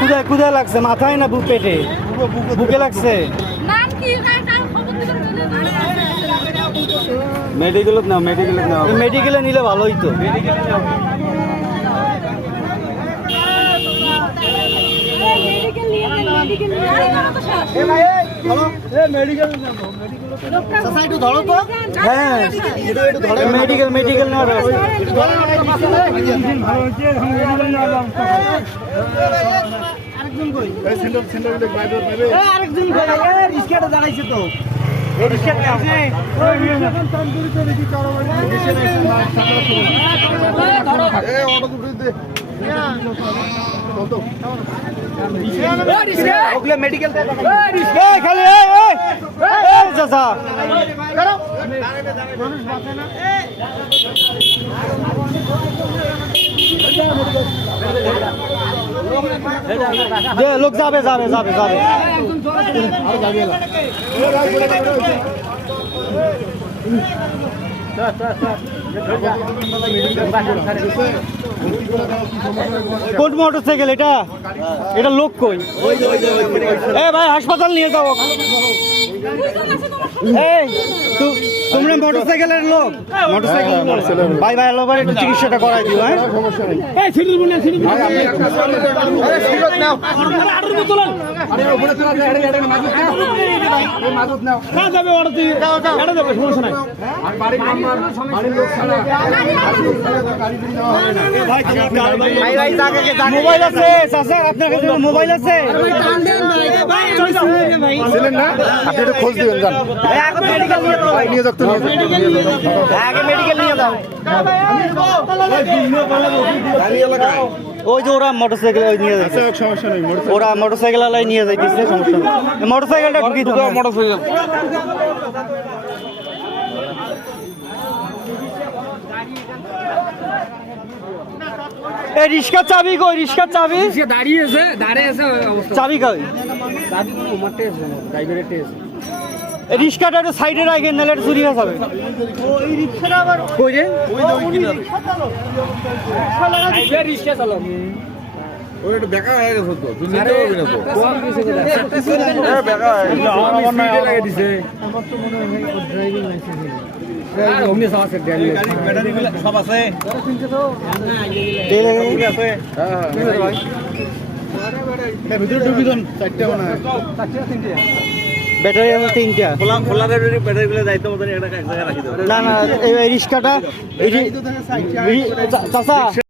কোথায় কোথায় লাগছে, মাথায় না বুক পেটে? বুকে লাগছে। মেডিকেলত না, মেডিকেলে নিলে ভালোই তো। হ্যাঁ মেডিকেল নেওয়ার আরেকজন দাঁড়াইছে তো। মেডিকেল খালি লোক যাবে যাবে যাবে যাবে। কোন মোটর সাইকেল এটা? এটা লোক কই? এ ভাই হাসপাতাল নিয়ে যাও। এই তোমরা মোটর সাইকেলের লোক? মোটর সাইকেল ভাই ভাই এলো একটু চিকিৎসাটা করাই দিও। হ্যাঁ মোবাইল আছে আপনার কাছে? মোবাইল আছে? খোঁজ দিবেন যান, নিয়ে যাও, মেডিকেল নিয়ে যাও। ওই যে ওরা মোটরসাইকেল নিয়ে যাচ্ছে, সমস্যা নেই, ওরা মোটরসাইকেল আলাই নিয়ে যাইতেছে, সমস্যা নেই। মোটরসাইকেলটা ঢুকি তো, মোটরসাইকেল এই রিস্কার চাবি কই? রিস্কার চাবি দাঁড়িয়ে আছে চাবি কই? রিস্কাটা একটু সাইডে রাখেন, নাহলে এটা চুরি হয়ে যাবে। কই রে? রিক্সা চালাও। ওই একটু বেকা হয়ে গেছে তো, তুই নিতে পারবি না তো। সব আছে, ভিতরে ঢুকি যান, 4টা মনে হয়। ব্যাটারি আমার 3টা। খোলা ব্যাটারি গুলো দায়িত্ব মতন একটা এক জায়গায় রাখি দেবো। না না এই রিস্কাটা চাচা